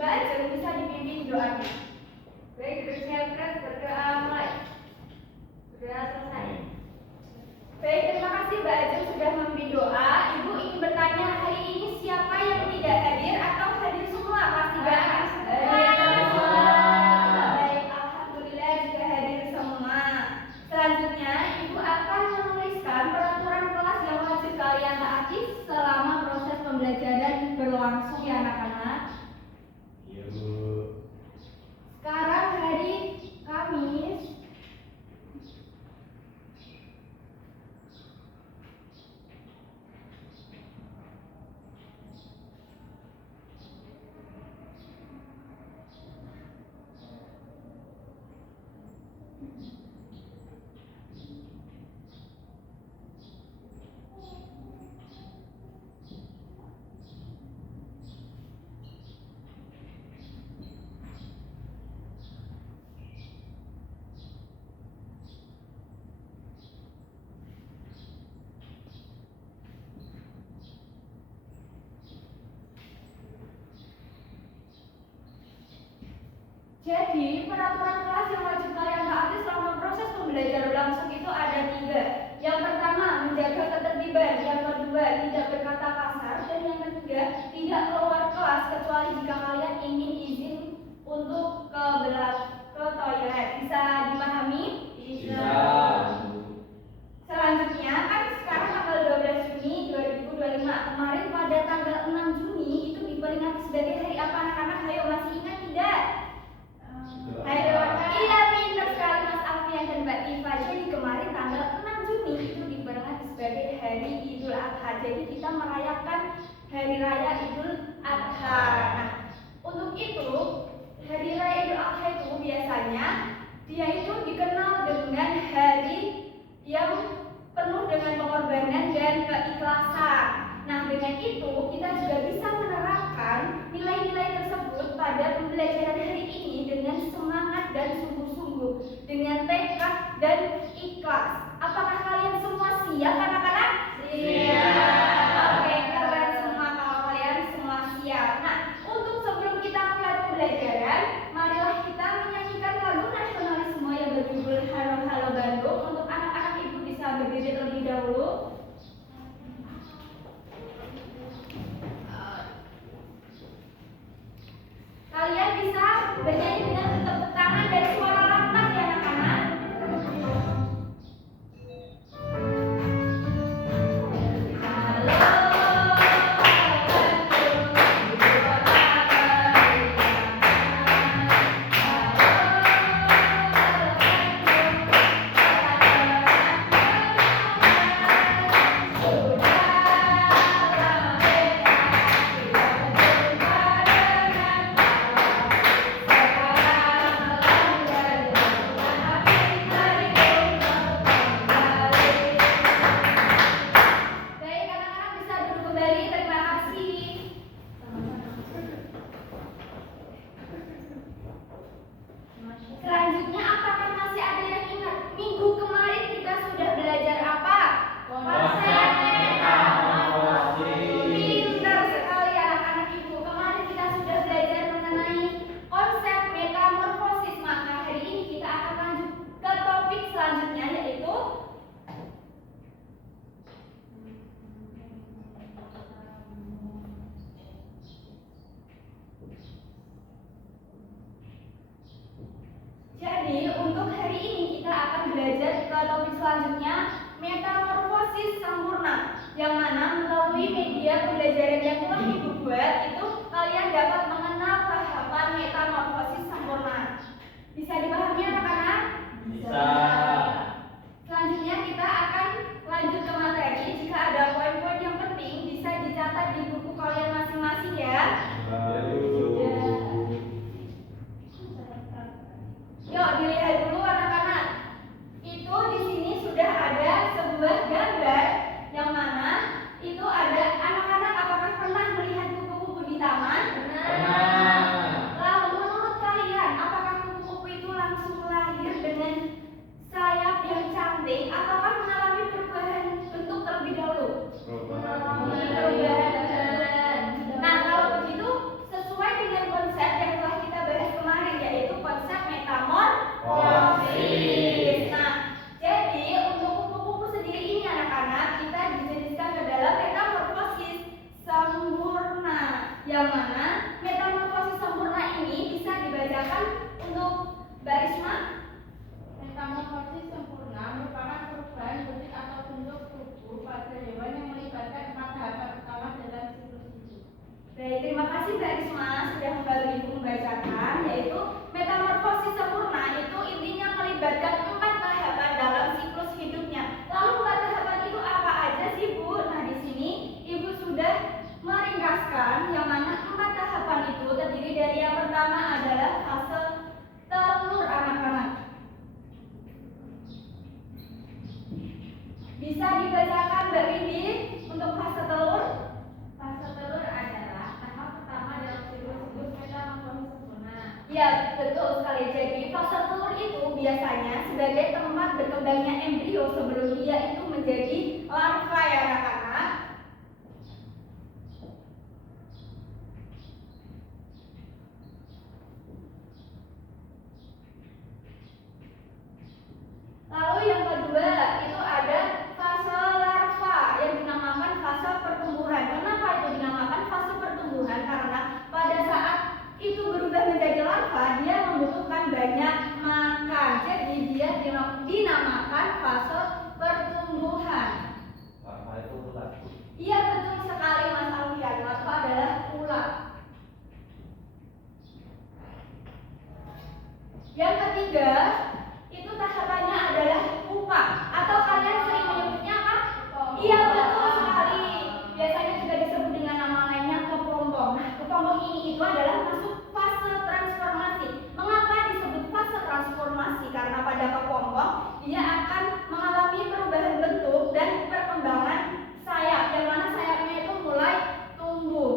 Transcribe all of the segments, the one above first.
Mbak Ajeng bisa dipimpin doanya. Baik, terusnya berdoa mulai. Sudah selesai. Baik, terima kasih Mbak Ajeng sudah memimpin doa. Ibu ingin bertanya, hari ini siapa yang tidak hadir atau hadir semua kelas 3A? Baik, alhamdulillah juga hadir semua. Selanjutnya, Ibu akan menuliskan peraturan kelas yang wajib kalian taati selama proses pembelajaran berlangsung ya anak-anak. Iya, Bu. Sekarang hari Kamis. Jadi, peraturan kelas yang wajib kalian taati selama proses pembelajaran berlangsung itu ada 3. Yang pertama, menjaga ketertiban. Yang kedua, tidak berkata kasar. Dan yang ketiga, tidak keluar kelas kecuali jika kalian ingin izin untuk ke toilet. Bisa dipahami? Bisa. Selanjutnya, kan sekarang tanggal 12 Juni 2025. Kemarin pada tanggal 6 Juni itu diperingati sebagai hari apa anak-anak? Ayo, masih ingat tidak? Iya, pintar sekali Mas Alfian dan Mbak Tifa. Jadi kemarin tanggal 6 Juni itu diperingati sebagai Hari Idul Adha. Jadi kita merayakan Hari Raya Idul Adha. Nah, untuk itu Hari Raya Idul Adha itu biasanya dia itu dikenal dengan hari yang penuh dengan pengorbanan dan keikhlasan. Nah, dengan itu kita juga bisa menerapkan nilai-nilai tersebut pada pembelajaran hari ini dengan semangat dan sungguh-sungguh, dengan tekad dan ikhlas. Apakah kalian semua siap anak-anak? Siap. Oke, keren semua kalau kalian semua siap. Nah, untuk sebelum kita mulai pembelajaran, marilah kita menyanyikan lagu nasionalisme yang berjudul Halo Halo Bandung. Untuk anak-anak ibu bisa berdiri terlebih dahulu. Kalian bisa bernyanyi dengan tepuk tangan dan suara lantang ya anak-anak. Selanjutnya, apakah masih ada yang ingat minggu kemarin kita sudah belajar apa? Konsep metamorfosis. Pintar sekali anak-anak ibu. Kemarin kita sudah belajar mengenai konsep metamorfosis. Maka hari ini kita akan lanjut ke topik selanjutnya, yaitu jadi untuk hari ini kita akan belajar ke topik selanjutnya, metamorfosis sempurna, yang mana melalui media pembelajaran yang telah Ibu buat itu kalian dapat mengenal tahapan metamorfosis sempurna. Bisa dipahami anak-anak? Bisa. Selanjutnya kita akan lanjut ke materi. Jika ada poin-poin yang penting bisa dicatat di buku kalian masing-masing ya. Yuk dilihat dulu anak-anak. Itu di sini sudah ada sebuah gambar yang mana itu ada anak-anak. Apakah pernah melihat kupu-kupu di taman? Pernah. Lalu menurut metamorfosis sempurna itu intinya melibatkan 4 tahapan dalam siklus hidupnya. Lalu 4 tahapan itu apa aja sih, Bu? Nah, di sini Ibu sudah meringkaskan yang mana 4 tahapan itu terdiri dari yang pertama adalah fase telur anak-anak. Bisa dibacakan Mbak Windy untuk fase telur? Fase telur adalah tahap pertama dalam siklus hidup metamorfosis sempurna. Ya, betul sekali. Jadi fase telur itu biasanya sebagai tempat berkembangnya embrio sebelum dia itu menjadi larva ya anak-anak. Lalu yang kedua itu ada fase larva yang dinamakan fase pertumbuhan. Kenapa itu dinamakan fase pertumbuhan? Karena pada saat itu berubah menjadi larva, dia membutuhkan banyak makan. Jadi dia dinamakan fase pertumbuhan. Larva itu ulat. Iya, betul sekali Mas Alfian. Larva adalah ulat. Yang ketiga itu tahapannya adalah pupa, atau kalian sering menyebutnya apa? Iya, betul sekali. Biasanya juga disebut dengan nama lainnya kepompong. Nah, kepompong ini itu adalah masuk fase transformasi. Mengapa disebut fase transformasi? Karena pada kepompong dia akan mengalami perubahan bentuk dan perkembangan sayap, yang mana sayapnya itu mulai tumbuh.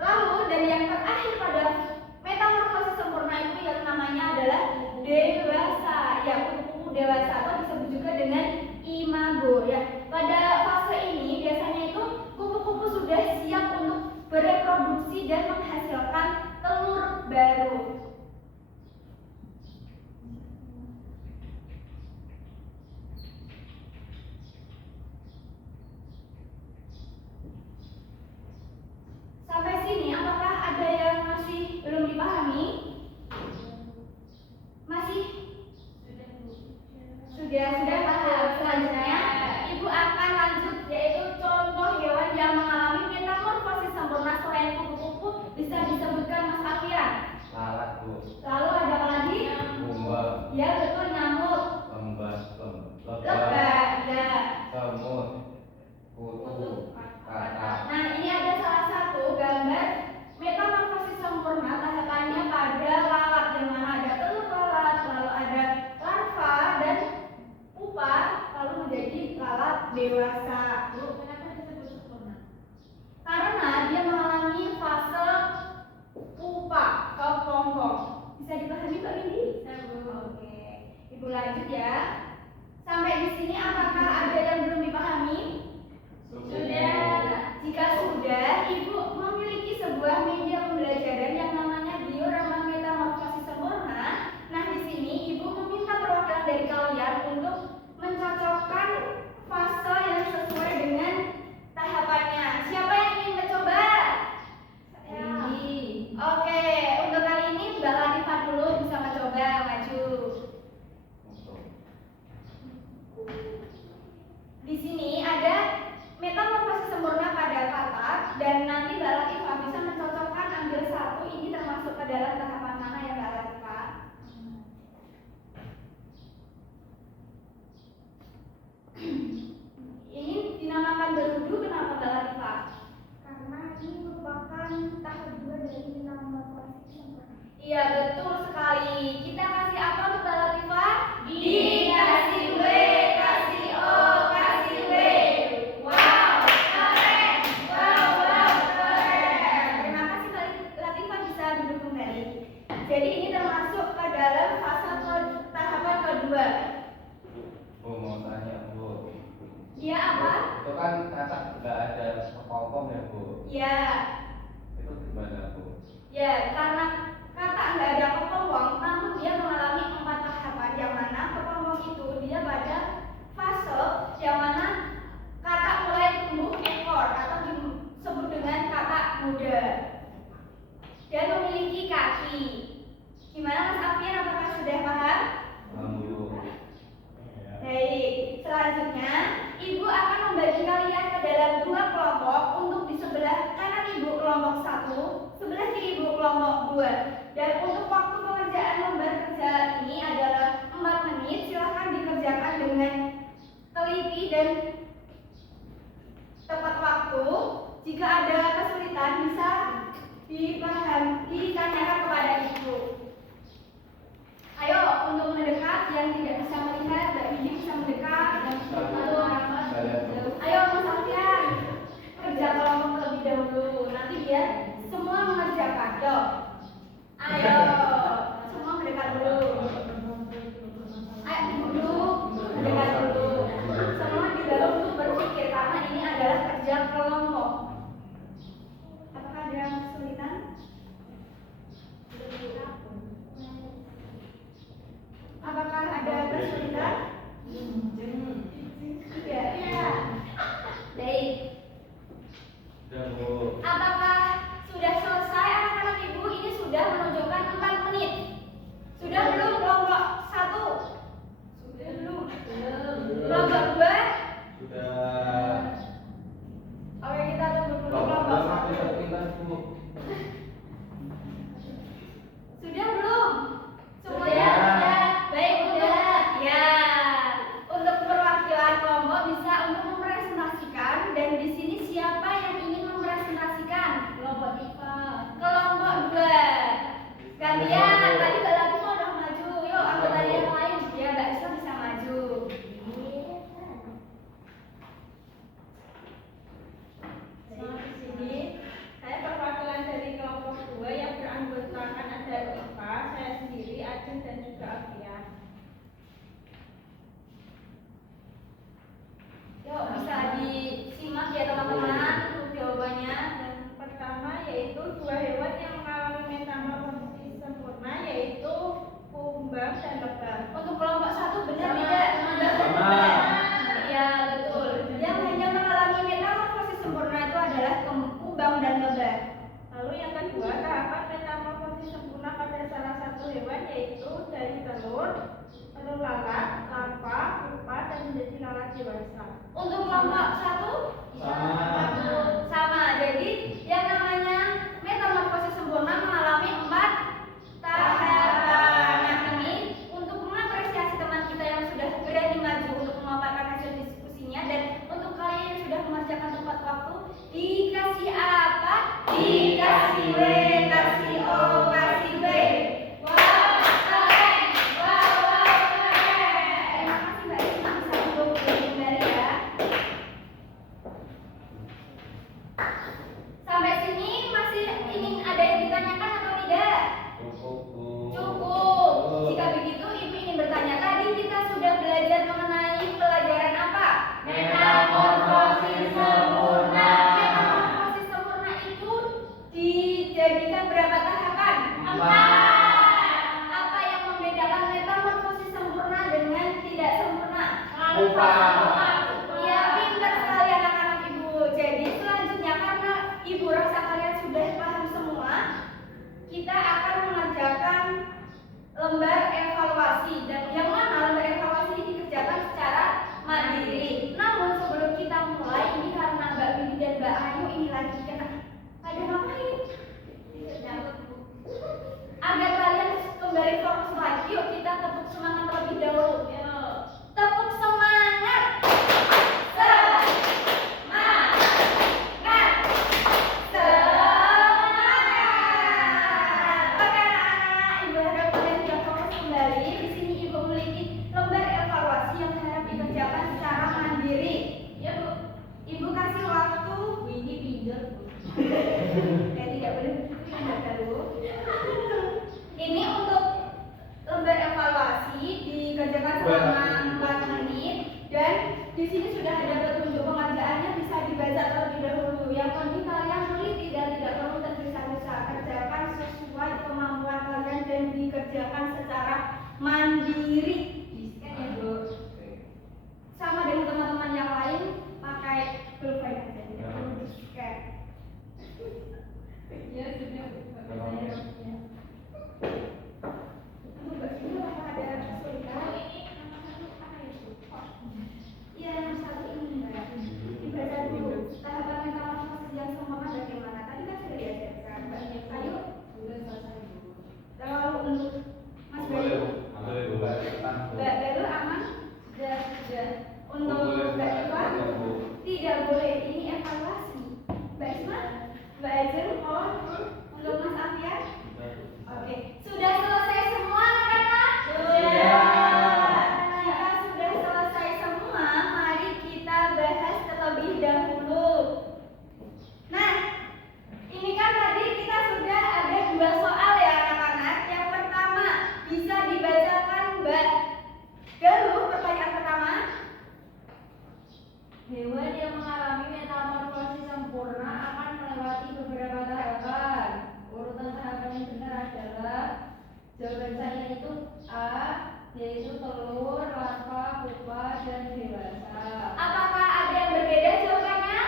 Lalu dan yang terakhir pada metamorfosis sempurna itu yang namanya adalah dewasa. Ya, kupu-kupu dewasa atau disebut juga dengan imago ya. Pada fase ini biasanya itu kupu-kupu sudah siap untuk bereproduksi dan menghasilkan telur baru. Sampai sini apakah ada yang masih belum dipahami? Masih? Sudah paham. Selanjutnya Ibu akan lanjut yaitu contoh hewan yang mengalami metamorfosis sempurna selain kupu-kupu bisa disebutkan Mas Alfian. Lalat, Bu. Lalu ada apa lagi? Kumbang. Ya, betul, nyamuk. Lembah. Lebah, ya. Semut. Kutu. Katak. Nah, ini ada salah satu gambar metamorfosis sempurna tahapannya pada lalat, yang mana ada telur lalat, lalu ada larva dan pupa, lalu menjadi lalat dewasa. Bu, kenapa disebut sempurna? Karena dia mengalami fase pupa kepompong. Bisa dipahami Mbak Windy? Bisa, Bu. Oke, Ibu lanjut ya. Sampai di sini apakah ada yang belum dipahami? Sudah. Jika sudah, Ibu memiliki sebuah media pembelajaran yang namanya diorama metamorfosis sempurna. Nah, di sini Ibu meminta perwakilan dari kalian untuk mencocokkan fase yang sesuai dengan tahapannya. Siapa yang ingin mencoba? Windy. Oke, untuk kali ini Mbak Latifah dulu bisa mencoba maju. Di sini ada metamorfosis sempurna pada katak dan nanti Mbak Latifah bisa mencocokkan ambil satu ini termasuk ke dalam tahapan mana ya Mbak Latifah? Ini dinamakan berudu, kenapa Mbak Latifah? Karena ini merupakan tahap 2 dari metamorfosis sempurna. Iya, betul sekali. Kita kasih apa untuk Mbak Latifah? Dikasih W, kasih O, kasih W. Wow, keren. Wow, keren. Terima kasih Mbak Latifah, bisa duduk kembali. Jadi ini termasuk ke dalam fase tahapan kedua. Bu, mau tanya, Bu. Iya, apa? Itu kan katak nggak ada kepompong ya, Bu? Iya. Itu gimana, Bu? Ya, karena kata nggak ada kepompong, namun dia mengalami 4 tahapan, yang mana kepompong itu dia pada fase yang mana kata mulai tumbuh ekor atau disebut dengan kata muda dan memiliki kaki. Gimana Mas Alfian, apakah sudah paham? Bu. Baik, selanjutnya kelompok 2. Dan untuk waktu pengerjaan lembar kerja ini adalah 4 menit. Silahkan dikerjakan dengan teliti dan tepat waktu. Jika ada kesulitan bisa ditanyakan kepada ibu. Ayo untuk mendekat yang tidak bisa melihat, Mbak Bibi bisa mendekat. Ayo Mas Alfian, kerja kelompok terlebih dahulu. Nanti biar semua mengerjakan. Yo. Ayo, semua mendekat dulu. Ayo dulu, mendekat dulu. Semua di dalam untuk berpikir karena ini adalah kerja kelompok. Apakah ada kesulitan? Apakah ada kesulitan? Ya. Baik. Apakah sudah selesai anak-anak ibu? Ini sudah menunjukkan 4 menit. Sudah belum kelompok 1? Sudah belum. Kelompok 2? Sudah. Oke, kita tunggu dulu kelompok 1. Sudah belum? Semuanya sudah. Baik, ya. Untuk perwakilan kelompok bisa untuk mempresentasikan dan di sini siapa yang ingin mempresentasikan? Kelompok IPA. Kelompok 2. Gantian, tadi Mbak Lati mau udah maju. Yuk, anggota yang lain biar Mbak Isa bisa maju. Di sini saya perwakilan dari kelompok 2 yang beranggotakan ada IPA, saya sendiri, Ajeng dan juga Afia. Yuk, bisa disimak ya teman-teman untuk jawabannya. Dan pertama yaitu 2 hewan yang mengalami metamorfosis sempurna yaitu kumbang dan lebah. Untuk kelompok 1 benar tidak? Sama. Ya, betul. Yang hanya mengalami metamorfosis sempurna itu adalah kumbang dan lebah. Lalu yang kedua, tahapan metamorfosis sempurna pada salah satu hewan yaitu dari telur lalat, larva, pupa, dan menjadi lalat dewasa. Untuk kelompok 1 sama. Jadi yang namanya metamorfosis sempurna mengalami 4 tahapan. Nah, ini untuk mengapresiasi teman kita yang sudah berani maju untuk memaparkan hasil diskusinya dan untuk kalian yang sudah mengerjakan tepat waktu, dikasih apa? Dikasih W, kasih O, kasih B. Wow, keren. Wow, keren. Terima kasih Mbak Isma, bisa duduk kembali ya. Sampai sini masih ingin ada yang ditanyakan atau tidak? Cukup. Jika begitu, Ibu ingin bertanya. Tadi kita sudah belajar mengenai pelajaran apa? Metamorfosis sempurna. Metamorfosis sempurna itu dijadikan berapa tahapan? 4. Apa yang membedakan metamorfosis sempurna dengan tidak sempurna? Lupa. Ya, pintar sekali anak-anak Ibu. Jadi selanjutnya karena Ibu rasa kalian sudah paham semua, kita akan mengerjakan lembar evaluasi dan yang mana lembar evaluasi ini dikerjakan secara mandiri. Namun sebelum kita mulai ini karena Mbak Bibi dan Mbak Ayu ini lagi kena pada ngapain? Agar kalian kembali fokus lagi, yuk kita tepuk semangat terlebih dahulu. Tepuk semangat. Semangat. Oke anak-anak, Ibu harap kalian sudah fokus kembali. Di sini Ibu memiliki lembar evaluasi yang harap dikerjakan secara mandiri. Ya Bu, Ibu kasih waktu. Ini pinjol Bu. Tidak boleh begitu ya Mbak Dalu. Ini untuk lembar evaluasi dikerjakan selama 4 menit dan di sini sudah ada petunjuk pengerjaannya, bisa dibaca terlebih dahulu. Yang penting kalian teliti dan tidak perlu tergesa-gesa, kerjakan sesuai kemampuan kalian dan dikerjakan secara mandiri. Diskan ya Bu. Sama dengan teman-teman yang lain pakai pulpen aja. Diskan. Ya, sudah. Mbak Sini apakah ada kesulitan? Iya, yang satu ini Mbak. Dibaca dulu. Tahapan metamorfosis yang sempurna bagaimana? Tadi kan sudah diajarkan Mbak Ayu. Hewan yang mengalami metamorfosis sempurna akan melewati beberapa tahapan. Urutan tahapan yang benar adalah jawaban saya itu A, yaitu telur, larva, pupa, dan dewasa. Apakah ada yang berbeda jawabannya?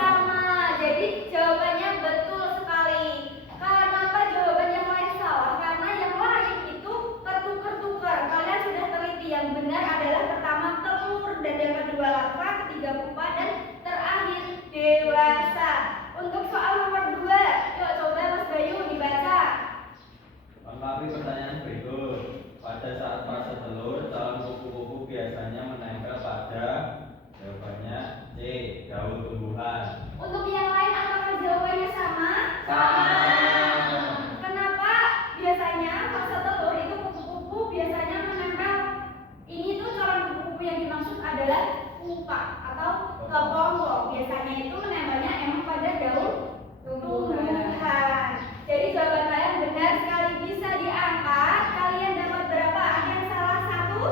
Sama. Jadi jawabannya betul sekali. Kenapa jawaban yang lain salah? Karena yang lain itu ketukar-tukar. Kalian sudah teliti. Yang benar adalah pertama telur, dan yang kedua larva, ketiga pupa, dan terakhir dewasa. Untuk soal nomor 2, yuk coba Mas Bayu dibaca. Lengkapi pertanyaan berikut. Pada saat fase telur, calon kupu-kupu biasanya menempel pada jawabannya C. Daun tumbuhan. Untuk yang lain apakah jawabannya sama? Sama. Kenapa biasanya fase telur itu kupu-kupu biasanya menempel? Ini tuh calon kupu-kupu yang dimaksud adalah pupa atau kepompong. Biasanya itu menempelnya emang pada daun tumbuhan. Jadi jawaban kalian benar sekali, bisa diangkat. Kalian dapat berapa? Ada yang salah satu?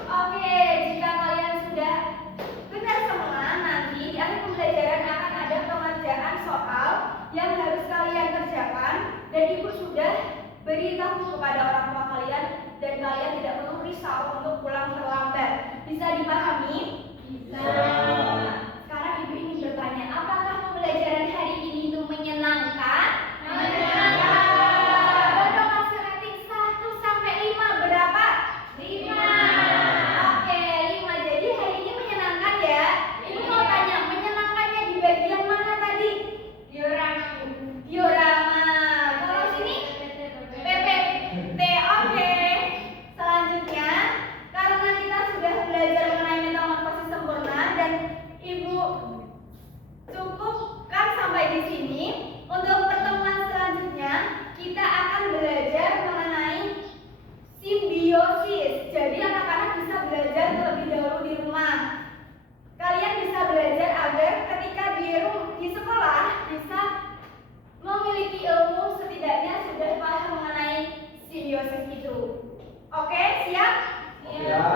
Oke, jika kalian sudah benar semua, nanti di akhir pembelajaran akan ada pengerjaan soal yang harus kalian kerjakan, dan ibu sudah beritahu kepada orang tua kalian, dan kalian tidak perlu risau untuk pulang terlambat. Bisa dipahami? Bisa. Sekarang ibu ingin bertanya, apakah pembelajaran hari ini itu menyenangkan? Menyenangkan. Coba dong kasih rating 1 sampai 5 berapa? 5. Oke, 5. Jadi hari ini menyenangkan ya. Ibu mau tanya, menyenangkannya di bagian mana tadi? Diorama. Kalau sini PPT. Oke. Selanjutnya, karena kita sudah belajar mengenai metamorfosis sempurna dan ibu cukupkan sampai di sini. Untuk pertemuan selanjutnya, kita akan belajar mengenai simbiosis. Jadi anak-anak bisa belajar terlebih dahulu di rumah. Kalian bisa belajar agar ketika di sekolah bisa memiliki ilmu, setidaknya sudah paham mengenai simbiosis itu. Oke, siap? Siap.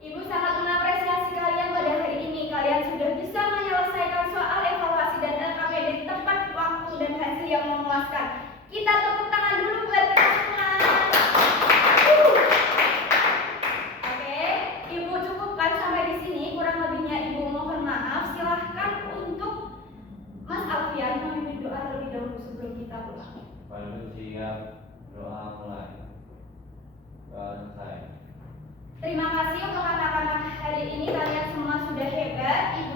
Ibu sangat mengapresiasi kalian pada hari ini. Kalian sudah bisa menyelesaikan soal evaluasi dan LKPD tepat waktu dan hasil yang memuaskan. Kita tepuk tangan dulu buat kita semua. Oke, ibu cukupkan sampai di sini. Kurang lebihnya ibu mohon maaf. Silahkan untuk Mas Alfian memimpin doa terlebih dahulu sebelum kita pulang. Baru siap, doa mulai. Terima kasih untuk anak-anak hari ini, kalian semua sudah hebat.